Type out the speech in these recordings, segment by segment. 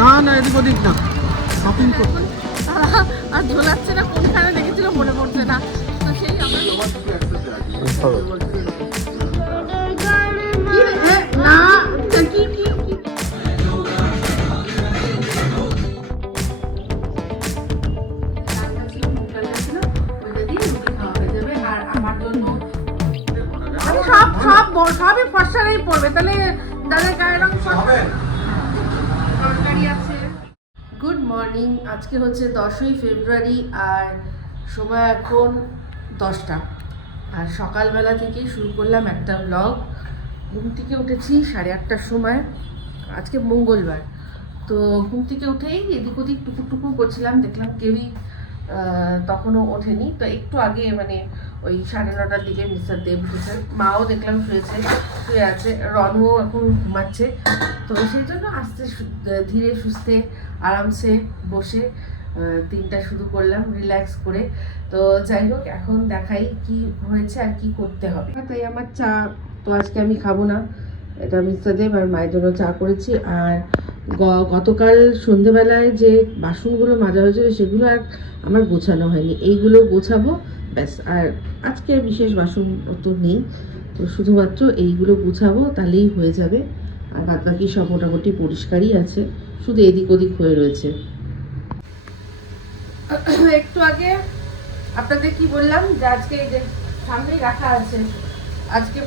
না না, এদিক ওদিক না, শপিং করতে। আর ঝোলাচ্ছে না, কোনখানে দেখেছিল মনে পড়ছে না। তো সেই আমরা না কি কি কি সবই ফর্সারেই পড়বে, তাহলে দাদার গায়ের রং তরকারি আছে। গুড মর্নিং, আজকে হচ্ছে 10ই ফেব্রুয়ারি আর সময় এখন 10টা। আর সকালবেলা থেকেই শুরু করলাম একটা ব্লগ। ঘুম থেকে উঠেছি 8:30টার সময়, আজকে মঙ্গলবার। তো ঘুম থেকে উঠেই এদিক ওদিক টুকুর টুকুর করছিলাম, দেখলাম কেউই তখনও ওঠেনি। তো একটু আগে মানে ওই 9:30টার দিকে মিস্টার দেব উঠেছে, মাও দেখলাম শুয়ে আছে, রনুও এখন ঘুমাচ্ছে। তো সেই জন্য আস্তে ধীরে সুস্থে আরামসে বসে 3টা শুরু করলাম রিল্যাক্স করে। তো যাই হোক, এখন দেখাই কি হয়েছে আর কি করতে হবে। তাই আমার চা তো আজকে আমি খাবো না, এটা মিস্টার দেব আর মায়ের জন্য চা করেছি। আর গতকাল সন্ধেবেলায় যে বাসনগুলো মাজা হয়েছিল সেগুলো আর আমার গোছানো হয়নি, এইগুলো গোছাবো ব্যাস। আর আজকে বিশেষ বাসন তো নেই, তো শুধুমাত্র এইগুলো গুছাবো, তাহলেই হয়ে যাবে। আর বাদ বাকি সব মোটামুটি পরিষ্কারই আছে, শুধু এদিক ওদিক হয়ে রয়েছে। একটু আগে আপনাদের কি বললাম যে আজকে এই যে সামনেই রাখা আছে, আজকে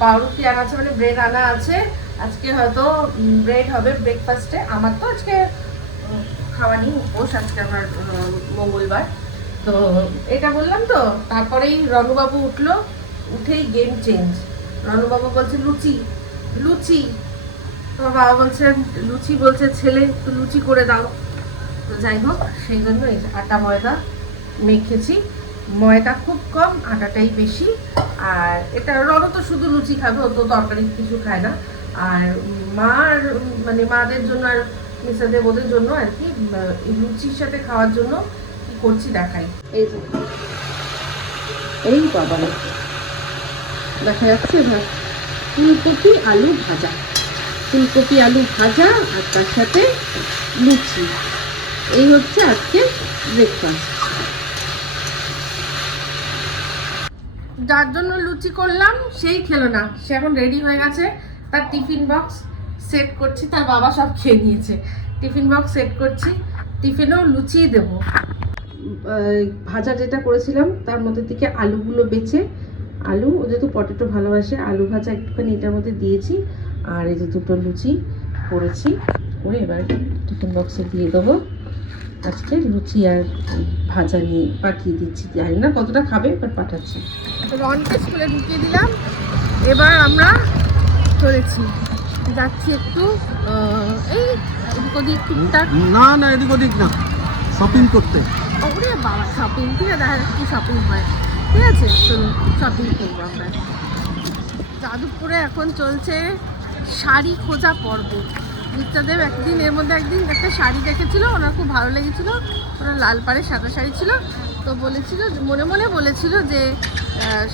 পাউরুটি আনা আছে, মানে ব্রেড আনা আছে। আজকে হয়তো ব্রেড হবে ব্রেকফাস্টে। আমার তো আজকে খাওয়া নেই, উপোস, আজকে আমার মঙ্গলবার। তো এটা বললাম তো, তারপরেই রনুবাবু উঠলো, উঠেই গেম চেঞ্জ। রনুবাবু বলছে লুচি লুচি, তো বাবা বলছে লুচি, বলছে ছেলে তো লুচি করে দাও। তো যাই হোক, সেই জন্য এই আটা ময়দা মেখেছি, ময়দা খুব কম, আটাটাই বেশি। আর এটা রনো তো শুধু লুচি খাবে, ও তো তরকারি কিছু খায় না। আর মার মানে মাদের জন্য আর মিসাদের ওদের জন্য আর কি লুচির সাথে খাওয়ার জন্য কি করছি দেখাই। এই যে এই বাবা, দেখা যাচ্ছে ফুলকপি আলু ভাজা, ফুলকপি আলু ভাজা আর তার সাথে লুচি, এই হচ্ছে আজকে ব্রেকফাস্ট। যার জন্য লুচি করলাম সেই খেলো না, সে এখন রেডি হয়ে গেছে, তার টিফিন বক্স সেট করছি, তার বাবা সব খেয়ে নিয়েছে। টিফিন বক্স সেট করছি, টিফিনেও লুচিই দেবো। ভাজা যেটা করেছিলাম তার মধ্যে থেকে আলুগুলো বেছে, আলু ও যেহেতু পটেটো ভালোবাসে, আলু ভাজা একটুখানি এটার মধ্যে দিয়েছি। আর এই যে দুটো লুচি করেছি, করে এবার টিফিন বক্সে দিয়ে দেবো। আজকে লুচি আর ভাজা নিয়ে পাঠিয়ে দিচ্ছি, জানি না কতটা খাবে, এবার পাঠাচ্ছি। রনকে স্কুলে ঢুকিয়ে দিলাম, এবার আমরা চলেছি, যাচ্ছি একটু এই এদিক ওদিক টুকটাক। না না, এদিক ওদিক না, শপিং করতে। ওরে বাবা, শপিং, ঠিক আছে, দেখা যাক কি শপিং হয়। ঠিক আছে, চলুন শপিং করবো আমরা। যাদবপুরে এখন চলছে শাড়ি খোঁজা পর্ব। মিত্রদেব একদিন এর মধ্যে একদিন একটা শাড়ি দেখেছিল, ওনার খুব ভালো লেগেছিল, ওনার লাল পাড়ে সাদা শাড়ি ছিল। তো বলেছিল, মনে মনে বলেছিল যে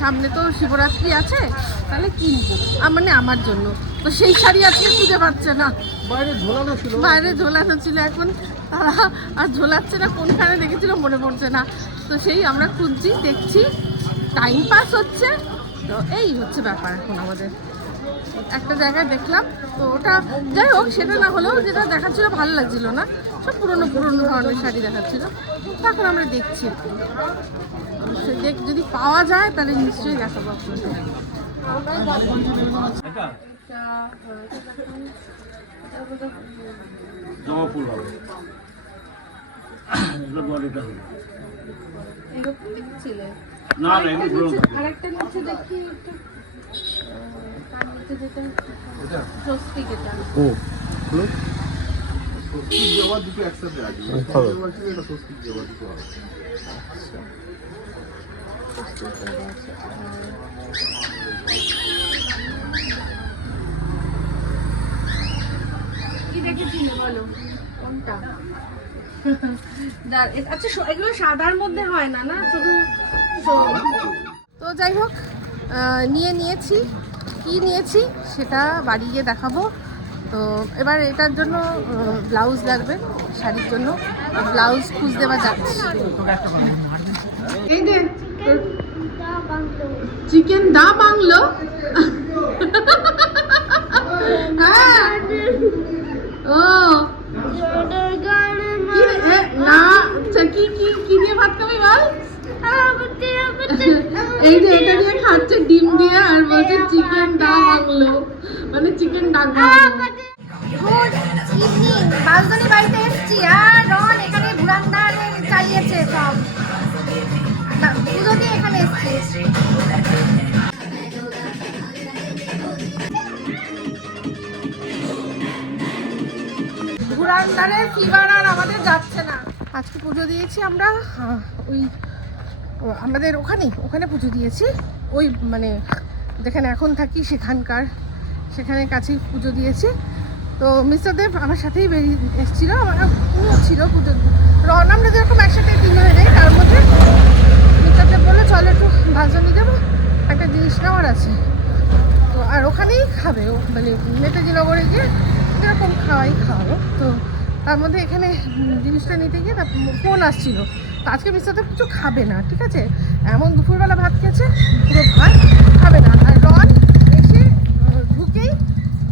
সামনে তো শিবরাত্রি আছে, তাহলে কিনবো মানে আমার জন্য। তো সেই শাড়ি আজকে খুঁজে পাচ্ছে না, বাইরে ঝোলানো ছিল, এখন তারা আর ঝোলাচ্ছে না, কোনখানে দেখেছিল মনে পড়ছে না। তো সেই আমরা খুঁজছি, দেখছি, টাইম পাস হচ্ছে। তো এই হচ্ছে ব্যাপার এখন আমাদের। একটা জায়গায় দেখলাম, তো ওটা যাই হোক, সেটা না হলেও যেটা দেখাচ্ছিল ভালো লাগছিল না, সব পুরনো ধরনের শাড়ি দেখাচ্ছিল। তখন আমরা দেখছি একটু, যদি পাওয়া যায় তাহলে নিশ্চয়ই দেখাবো আপনাদের। আরেকটা নিচে দেখি একটু, তার নিচে যেটা স্বস্তিক, এটা ও স্বস্তিক দেওয়া দুটো একসাথে আছে, এটা স্বস্তিক দেওয়া দুটো আছে। কি দেখেছিলে বলো, কোনটা? আচ্ছা, এগুলো সাদার মধ্যে হয় না, না শুধু। তো যাই হোক, নিয়েছি, কি নিয়েছি সেটা বাড়ি গিয়ে দেখাবো। তো এবার এটার জন্য ব্লাউজ লাগবে, শাড়ির জন্য ব্লাউজ খুঁজতে এবার যাচ্ছি। এই যে চিকেন দা বাংলো, ও না কি কি কি দিয়ে ভাত খাবি বল? এই যে এটা দিয়ে খাচ্ছে ডিম দিয়ে, আর বলছে চিকেন দা বাংলো, মানে চিকেন ডাক বাংলো। গুড ইভিনিং, বাসদানি বাড়িতে এসেছি আর রন এখানে ধুরান্দার চালিয়েছে সব, পুজো দিয়ে এখানে এসেছি। ধুরান্দারের ফিভার আর আমাদের যাচ্ছে না। আজকে পুজো দিয়েছি আমরা ওই আমাদের ওখানে পুজো দিয়েছি, ওই মানে যেখানে এখন থাকি সেখানে কাছেই পুজো দিয়েছি। তো মিস্টার দেব আমার সাথেই বেরিয়ে এসেছিল, উনিও ছিল পুজো। রন আমরা যেরকম একসাথে তিন হয়ে যাই, তার মধ্যে মিস্টার দেব বললো চলো একটু ভাজনি দেবো, একটা জিনিস নেওয়ার আছে। তো আর ওখানেই খাবে, ও মানে নেতাজি নগরে গিয়ে যেরকম খাওয়াবো। তো তার মধ্যে এখানে জিনিসটা নিতে গিয়ে তার ফোন আসছিল। তো আজকে মিস্টার দেব কিছু খাবে না, ঠিক আছে, এমন দুপুরবেলা ভাত খেয়েছে, পুরো ভাত খাবে না। আর রন এসে ঢুকেই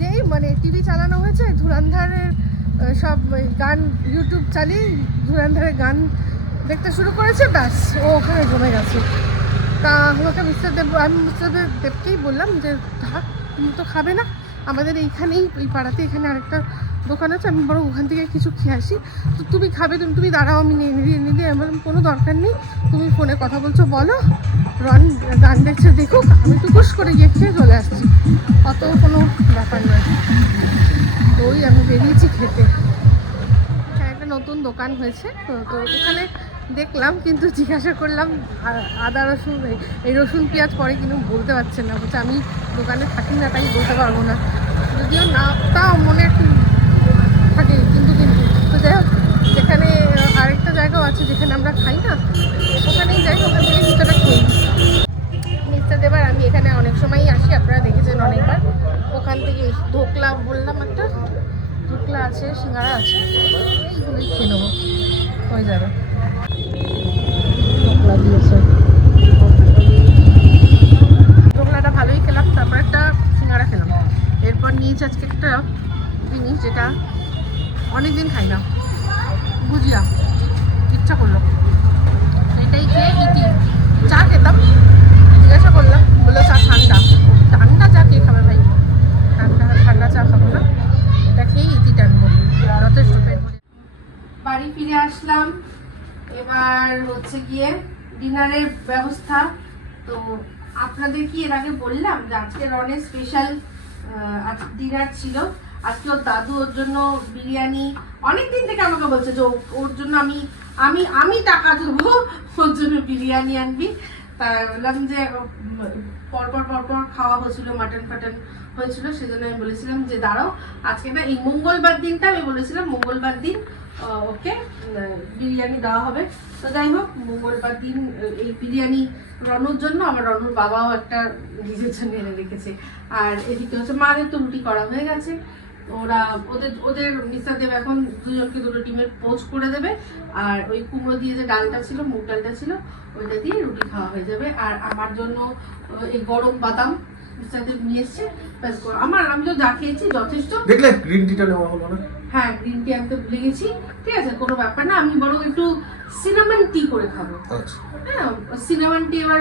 যেই মানে টিভি চালানো হয়েছে ধুরন্ধরের সব গান, ইউটিউব চালিয়ে ধুরন্ধরের গান দেখতে শুরু করেছে, ব্যাস ও ওখানে জমে গেছে। তা আমাকে আমি মিস্টার দেবকেই বললাম যে থাক, তুমি তো খাবে না, আমাদের এইখানেই এই পাড়াতে এখানে আরেকটা দোকান আছে, আমি বরং ওখান থেকে কিছু খেয়ে আসি। তো তুমি খাবে, তুমি দাঁড়াও, আমি নিয়ে দিয়ে আমি বললাম কোনো দরকার নেই, তুমি ফোনে কথা বলছো বলো, রন গান দেখছে দেখুক, আমি টুকুস করে গিয়ে খেয়ে চলে আসছি, অত কোনো ব্যাপার নয়। তো ওই আমি বেরিয়েছি খেতে। হ্যাঁ, একটা নতুন দোকান হয়েছে, তো ওখানে দেখলাম, কিন্তু জিজ্ঞাসা করলাম আদা রসুন এই রসুন পেঁয়াজ পরে কিন্তু বলতে পারছেন না, বলছে আমি দোকানে থাকি না তাই বলতে পারবো না, যদিও না তাও মনে একটু থাকে কিন্তু তো যাই হোক, যেখানে আরেকটা জায়গাও আছে যেখানে আমরা খাই না, ওখানেই যাই, ওখান থেকে কিছুটা খেয়ে মিস্টার দেবার আমি এখানে অনেক সময়ই আসি, আপনারা দেখেছেন অনেকবার। ওখান থেকে ধোকলা বললাম, একটা ধোকলা আছে, সিঙ্গাড়া আছে, এইগুলোই খেয়ে নেবো, হয়ে যাবে। ধোকলাটা ভালোই খেলাম, তারপর একটা সিঙ্গাড়া খেলাম। এরপর নিয়েছি আজকে একটা জিনিস যেটা অনেকদিন খাই না, ভুজিয়া, ইচ্ছা করলো এটাই খেয়ে ইটি। চা খেতাম, জিজ্ঞাসা করলাম, বললো চা ঠান্ডা চা কে খাবে ভাই, ঠান্ডা চা খাবো না, এটা খেয়ে ইতি টানবো, যথেষ্ট পেট ভরে। বাড়ি ফিরে আসলাম, এবার হচ্ছে গিয়ে ডিনারের ব্যবস্থা। তো আপনাদের কি এর আগে বললাম যে আজকে রনের স্পেশাল ডিনার ছিল। আজকে ওর দাদু ওর জন্য বিরিয়ানি, অনেকদিন থেকে আমাকে বলছে যে ওর জন্য আমি টাকা দেবো, ওর জন্য বিরিয়ানি আনবি। তা বললাম যে পরপর খাওয়া হয়েছিল, মাটন ফাটন হয়েছিল, সেজন্য আমি বলেছিলাম যে দাঁড়াও আজকে না, এই মঙ্গলবার দিনটা আমি বলেছিলাম মঙ্গলবার দিন ওকে বিরিয়ানি দেওয়া হবে। তো যাই হোক, মঙ্গলবার দিন এই বিরিয়ানি রনুর জন্য, আমার রনুর বাবাও একটা নিজের জন্য এনে রেখেছে। আর এদিকে হচ্ছে মাদের তো রুটি করা হয়ে গেছে, ওরা ওদের মিস্টার দেব এখন দুজনকে দুটো ডিমের পোচ করে দেবে, আর ওই কুমড়ো দিয়ে যে ডালটা ছিল, মুগ ডালটা ছিল, ওইটা দিয়ে রুটি খাওয়া হয়ে যাবে। আর আমার জন্য এই গরম বাদাম মিস্টার দেব নিয়ে এসছে, আমি তো যা খেয়েছি যথেষ্ট। দেখলে গ্রিন টিটা নেওয়া হলো না? হ্যাঁ, গ্রিন টি আনতে ভুলে গেছি, ঠিক আছে, কোনো ব্যাপার না, আমি বরং একটু সিনামন টি করে খাবো। হ্যাঁ, সিনামন টি এবার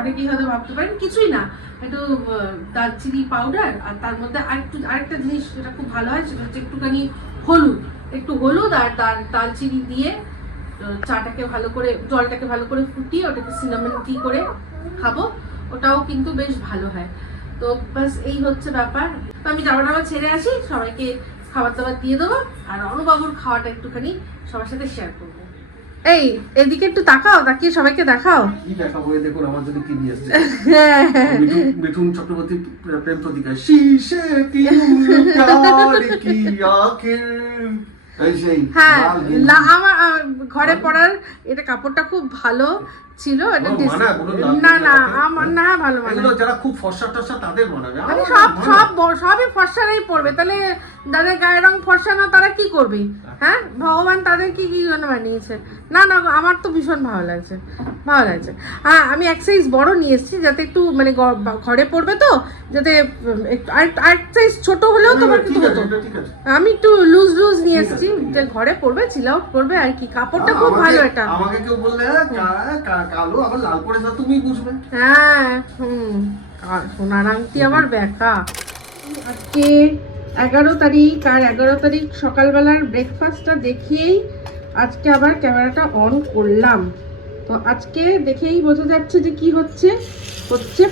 অনেকেই হয়তো ভাবতে পারেন কিছুই না, একটু দারচিনি পাউডার, আর তার মধ্যে আরেকটা জিনিস যেটা খুব ভালো হয় সেটা হচ্ছে একটুখানি হলুদ আর দারচিনি দিয়ে চাটাকে ভালো করে, জলটাকে ভালো করে ফুটিয়ে ওটাকে সিনামন টি করে খাবো, ওটাও কিন্তু বেশ ভালো হয়। তো বাস এই হচ্ছে ব্যাপার। তো আমি জামা ছেড়ে আসি, সবাইকে খাবার দাবার দিয়ে দেবো, আর অনুবাবুর খাওয়াটা একটুখানি সবার সাথে শেয়ার করবো। এই এদিকে একটু তাকাও, তাকিয়ে সবাইকে দেখাও। কি দেখাবো? এই দেখুন আমার জন্য কি নিয়ে এসেছে মিঠুন চক্রবর্তী প্রেম প্রতিকা, শীশে কি প্যার কি আখির এই সেই হ্যাঁ লাল গেঞ্জি। আমার ঘরে পরার এটা কাপড়টা খুব ভালো ছিল এটা আমার মানায় কোনো লাল না গেঞ্জি না আমাকে? আমার না ভালো মানে এগুলো যারা খুব ফর্সা টর্সা তাদের মানাবে আরে আমার সব মানায়। সবই ফর্সারাই পড়বে, তাহলে যাদের গায়ের রং ফর্সা না তারা কি করবে? হ্যাঁ ভগবান তাদের কি কি জন্য বানিয়েছে? না না আমার তো ভীষণ ভালো লাগছে, ভালো লাগছে। হ্যাঁ আমি এক সাইজ বড় নিয়ে এসেছি যাতে একটু মানে ঘরে পড়বে তো, যাতে একটু আরেক সাইজ ছোট হলেও তোমার ঠিক কিন্তু আছে, হতো। এটা ঠিক আছে। আমি একটু লুজ নিয়ে ঠিক আছে, এসেছি ঠিক আছে। যে ঘরে পড়বে, চিল আউট করবে আর কি। কাপড়টা খুব ভালো এটা। আমাকে কেউ বললে কালো আবার লাল করে দাও, তুমি বুঝবে। হ্যাঁ আর সোনার আংটি আবার ব্যাকা। আজকে 11 তারিখ, আর 11 তারিখ সকালবেলার ব্রেকফাস্টটা দেখিয়েই আজকে আবার ক্যামেরাটা অন করলাম। তো আজকে দেখেই বোঝা যাচ্ছে যে কি হচ্ছে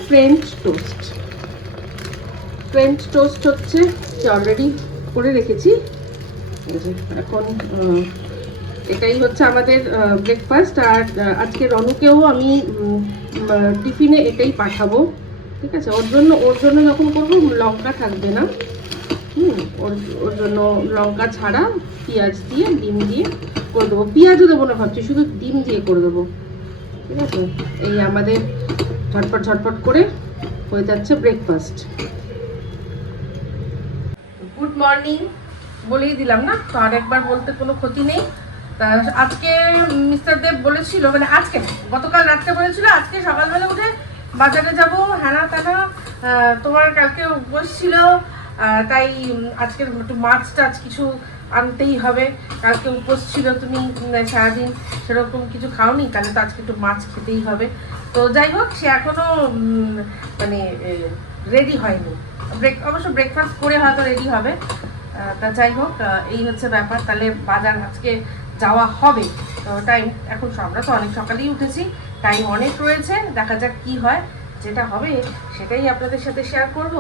ফ্রেঞ্চ টোস্ট। ফ্রেঞ্চ টোস্ট হচ্ছে অলরেডি করে রেখেছি। এখন এটাই হচ্ছে আমাদের ব্রেকফাস্ট। আর আজকে রনুকেও আমি টিফিনে এটাই পাঠাবো, ঠিক আছে? ওর জন্য যখন করবো লঙ্কা থাকবে না, ওর জন্য লঙ্কা ছাড়া পেঁয়াজ দিয়ে ডিম দিয়ে করে দেবো। পেঁয়াজও দেবো না ভাবছি, শুধু ডিম দিয়ে করে দেবো, ঠিক আছে? এই আমাদের ঝটপট করে হয়ে যাচ্ছে ব্রেকফাস্ট। গুড মর্নিং বলেই দিলাম না তো, আর একবার বলতে কোনো ক্ষতি নেই। তা আজকে মিস্টার দেব বলেছিল, মানে আজকে গতকাল রাত্রে বলেছিল আজকে সকালবেলা উঠে বাজারে যাব, হ্যানা ত্যানা। তোমার কালকে বসছিল, তাই আজকে একটু মাছ টাছ কিছু আনতেই হবে। কালকে উপোস ছিল, তুমি সারাদিন সেরকম কিছু খাওনি, তাহলে তো আজকে একটু মাছ খেতেই হবে। তো যাই হোক, সে এখনো মানে রেডি হয়নি। অবশ্য ব্রেকফাস্ট করে হয়তো রেডি হবে। তা যাই হোক, এই হচ্ছে ব্যাপার। তাহলে বাজার আজকে যাওয়া হবে। তো টাইম এখন আমরা তো অনেক সকালেই উঠেছি, টাইম অনেক রয়েছে, দেখা যাক কি হয়। যেটা হবে সেটাই আপনাদের সাথে শেয়ার করব।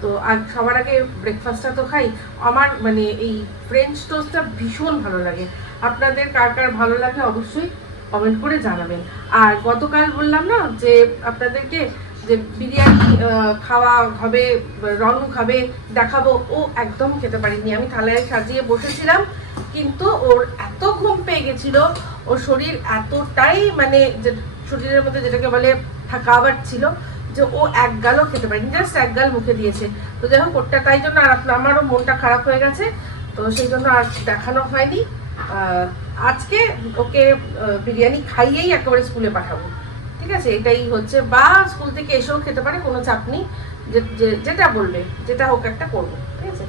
তো সবার আগে ব্রেকফাস্টটা তো খাই। আমার মানে এই ফ্রেঞ্চ টোস্টটা ভীষণ ভালো লাগে। আপনাদের কার কার ভালো লাগে অবশ্যই কমেন্ট করে জানাবেন। আর গতকাল বললাম না যে আপনাদেরকে যে বিরিয়ানি খাওয়া হবে, রনু খাবে, দেখাবো, ও একদম খেতে পারিনি। আমি থালায় সাজিয়ে বসেছিলাম, কিন্তু ওর এত ঘুম পেয়ে গেছিল, ওর শরীর এতটাই মানে যে শরীরের মধ্যে যেটাকে বলে থাকাবার ছিল, যে ও এক গালও খেতে পারেনি, জাস্ট এক গাল মুখে দিয়েছে। তো যাই হোক, ওরটা তাই জন্য আর আমারও মনটা খারাপ হয়ে গেছে, তো সেই জন্য আর দেখানো হয়নি। আজকে ওকে বিরিয়ানি খাইয়েই একেবারে স্কুলে পাঠাবো, ঠিক আছে? এটাই হচ্ছে, বা স্কুল থেকে এসেও খেতে পারে, কোনো চাপ নেই। যেটা বলবে, যেটা হোক একটা করবো, ঠিক আছে?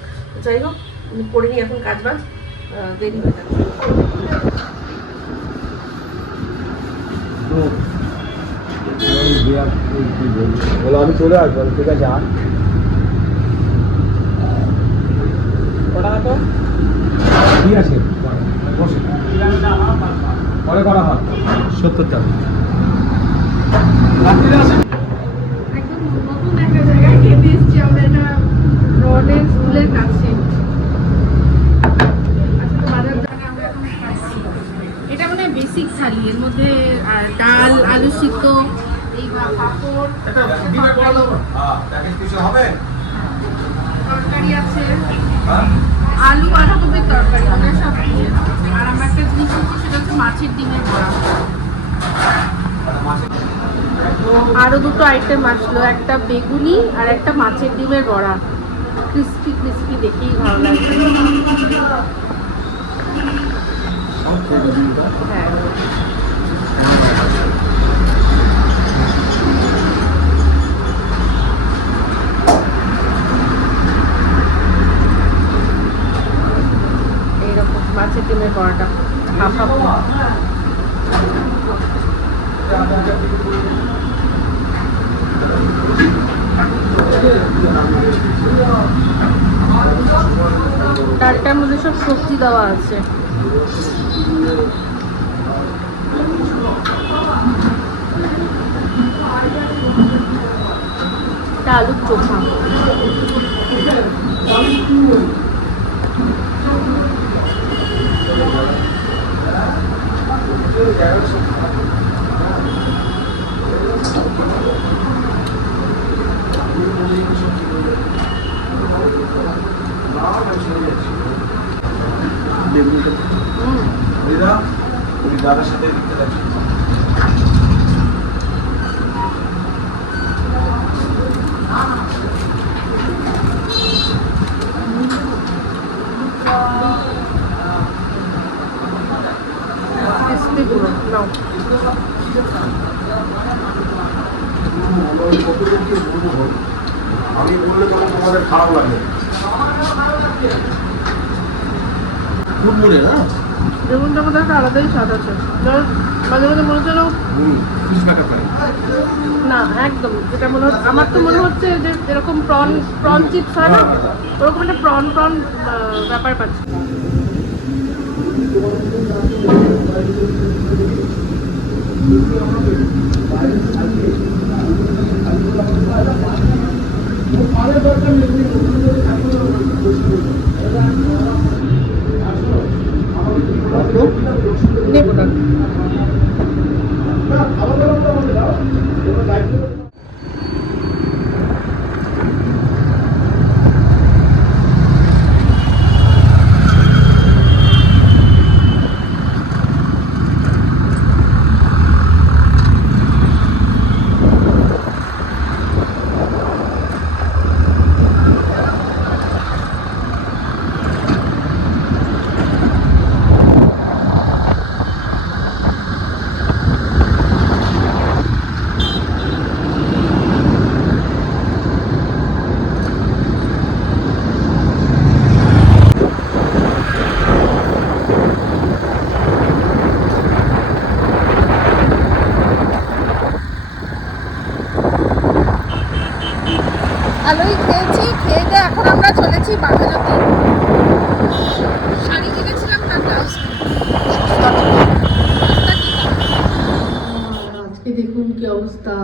যাই হোক, আমি করে নিই এখন কাজ বাজ, দেরি হয়ে যাচ্ছে। বলো আমি চলে আসবো, ঠিক আছে? আর ঠিক আছে, পরে করা হয় 70 টাকা। একদম নতুন একটা জায়গায় খেতে এসেছি আমরা, এটা রনের স্কুলের কাছে। এটা মানে বেসিক থালি, এর মধ্যে ডাল, আলু সিদ্ধ, এই পাঁপড়, তরকারি আছে, আলু বাঁধাকপির তরকারি, আমরা সব দিয়ে। আর আমরা একটা জিনিস হচ্ছে, সেটা হচ্ছে মাছের ডিমের বড়া। আরো দুটো আইটেম আসলো, একটা বেগুনি আর একটা মাছের ডিমের বড়া। ক্রিস্পি ক্রিস্পি, দেখেই ভালো লাগছে। হ্যাঁ, এইরকম মাছের ডিমের বড়াটা হাফ হাফ। ডালটার মধ্যে সব সবজি দেওয়া আছে। আলুর চোখা, বেগুনিটা দিদা ওই দাদার সাথে দিতে লাগবে। ক্রিস্পি পুরো নাও। আমি বললে তখন তোমাদের খারাপ লাগে। মুড়মুড়ে না বেগুনটার মধ্যে একটা আলাদাই স্বাদ আছে, মাঝে মাঝে মনে হচ্ছে ফিশ ব্যাটার ফ্রাই। না একদম, যেটা মনে হচ্ছে আমার তো মনে হচ্ছে যে এরকম প্রন চিপস হয় না, ওরকম একটা প্রন ব্যাপার পাচ্ছি। নেবো না। ভালোই খেয়েছি, খেয়ে দিয়ে এখন আমরা চলেছি বাঘাযতীন। শাড়ি কিনেছিলাম না ব্লাউজ। আজকে দেখুন কি অবস্থা,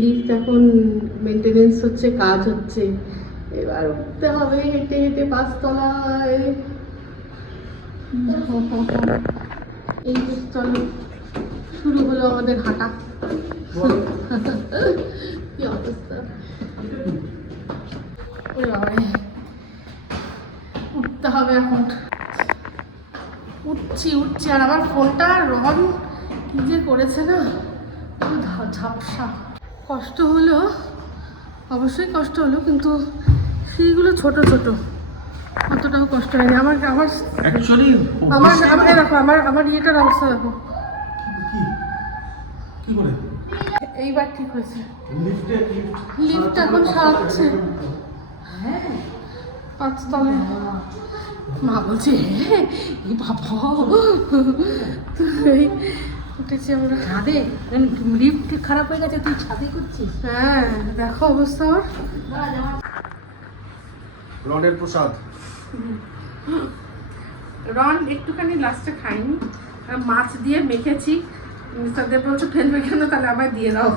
লিফট এখন মেনটেনেন্স হচ্ছে, কাজ হচ্ছে, এবার উঠতে হবে হেঁটে হেঁটে 5 তলায়। এই যে চলো শুরু হলো আমাদের হাঁটা। কি অবস্থা, ওরে বাবারে, উঠতে হবে এখন। উঠছি আর আমার ফোনটা রন কি যে করেছে না, পুরো ঝাপসা। কষ্ট হলো, অবশ্যই কষ্ট হলো, কিন্তু সিঁড়িগুলো ছোট ছোট, অতটাও কষ্ট হয়নি। আমার অ্যাকচুয়ালি দেখো আমার ইয়েটার অবস্থা দেখো, কি করে এইবার ঠিক হয়েছে। লিফটে লিফট এখন সারাচ্ছে 5 তলায়। মা বলছে এই বাবা, এই উঠেছি আমরা ছাদে। লিফট খারাপ হয়ে গেছে, তুই ছাদে করছিস? হ্যাঁ দেখো অবস্থা আমার। রনের প্রসাদ। রন একটুখানি লাস্টে খাইনি, মাছ দিয়ে মেখেছি। মিস্টারদের বলছে ফেলবে কেন, তাহলে আমায় দিয়ে দাও।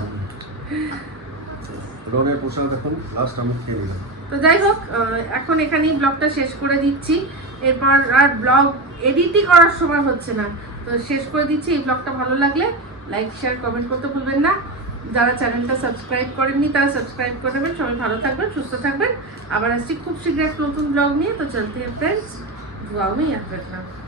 রনের প্রসাদ এখন লাস্ট আমি খেয়ে নিলাম। তো যাই হোক, এখন এখানেই ব্লগটা শেষ করে দিচ্ছি। এরপর আর ব্লগ এডিটই করার সময় হচ্ছে না, তো শেষ করে দিচ্ছি। এই ব্লগটা ভালো লাগলে লাইক শেয়ার কমেন্ট করতে ভুলবেন না। যারা চ্যানেলটা সাবস্ক্রাইব করেননি তারা সাবস্ক্রাইব করে দেবেন। সবাই ভালো থাকবেন, সুস্থ থাকবেন। আবার আসছি খুব শীঘ্র একটা নতুন ব্লগ নিয়ে। তো চলতে ফ্রেন্ডস, দুআ में याद रखना।